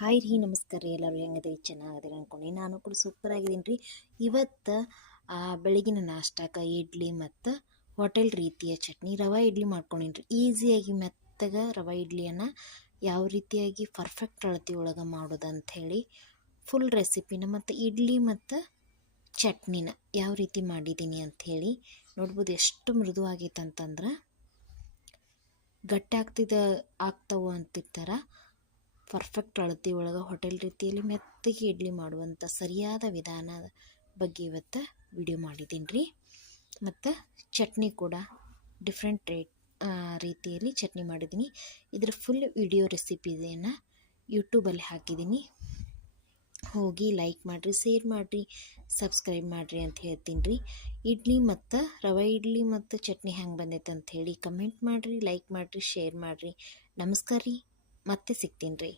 Hi ರೀ, ನಮಸ್ಕಾರ ರೀ. ಎಲ್ಲರೂ ಹೆಂಗದಿರಿ? ಚೆನ್ನಾಗದಿರಿ ಅನ್ಕೊಂಡು ನಾನು ಕೂಡ ಸೂಪರ್ ಆಗಿದ್ದೀನಿ ರೀ. ಇವತ್ತು ಬೆಳಗಿನ ನಾಷ್ಟಕ್ಕೆ ಇಡ್ಲಿ ಮತ್ತು ಹೋಟೆಲ್ ರೀತಿಯ ಚಟ್ನಿ ರವೆ ಇಡ್ಲಿ ಮಾಡ್ಕೊಂಡೀನಿ ರೀ. ಈಸಿಯಾಗಿ ಮೆತ್ತಗೆ ರವೆ ಇಡ್ಲಿಯನ್ನು ಯಾವ ರೀತಿಯಾಗಿ ಪರ್ಫೆಕ್ಟ್ ಅಳತೆ ಒಳಗೆ ಮಾಡೋದು ಅಂಥೇಳಿ ಫುಲ್ ರೆಸಿಪಿನ ಮತ್ತು ಇಡ್ಲಿ ಮತ್ತು ಚಟ್ನಿನ ಯಾವ ರೀತಿ ಮಾಡಿದ್ದೀನಿ ಅಂಥೇಳಿ ನೋಡ್ಬೋದು. ಎಷ್ಟು ಮೃದು ಆಗೈತೆ ಅಂತಂದ್ರೆ ಗಟ್ಟಿ ಆಗ್ತಾವು ಅಂತಿರ್ತಾರ. ಪರ್ಫೆಕ್ಟ್ ಅಳತೆ ಒಳಗೆ ಹೋಟೆಲ್ ರೀತಿಯಲ್ಲಿ ಮೆತ್ತಗೆ ಇಡ್ಲಿ ಮಾಡುವಂಥ ಸರಿಯಾದ ವಿಧಾನದ ಬಗ್ಗೆ ಇವತ್ತು ವಿಡಿಯೋ ಮಾಡಿದ್ದೀನಿ ರೀ. ಮತ್ತು ಚಟ್ನಿ ಕೂಡ ಡಿಫ್ರೆಂಟ್ ರೀತಿಯಲ್ಲಿ ಚಟ್ನಿ ಮಾಡಿದ್ದೀನಿ. ಇದರ ಫುಲ್ ವಿಡಿಯೋ ರೆಸಿಪಿಯನ್ನು ಯೂಟ್ಯೂಬಲ್ಲಿ ಹಾಕಿದ್ದೀನಿ. ಹೋಗಿ ಲೈಕ್ ಮಾಡಿರಿ, ಶೇರ್ ಮಾಡಿರಿ, ಸಬ್ಸ್ಕ್ರೈಬ್ ಮಾಡಿರಿ ಅಂತ ಹೇಳ್ತೀನಿ ರೀ. ಇಡ್ಲಿ ಮತ್ತು ರವೆ ಇಡ್ಲಿ ಮತ್ತು ಚಟ್ನಿ ಹೆಂಗೆ ಬಂದೈತೆ ಅಂಥೇಳಿ ಕಮೆಂಟ್ ಮಾಡಿರಿ, ಲೈಕ್ ಮಾಡಿರಿ, ಶೇರ್ ಮಾಡಿರಿ. ನಮಸ್ಕಾರ ರೀ, ಮತ್ತೆ ಸಿಗ್ತೀನಿ ರೀ.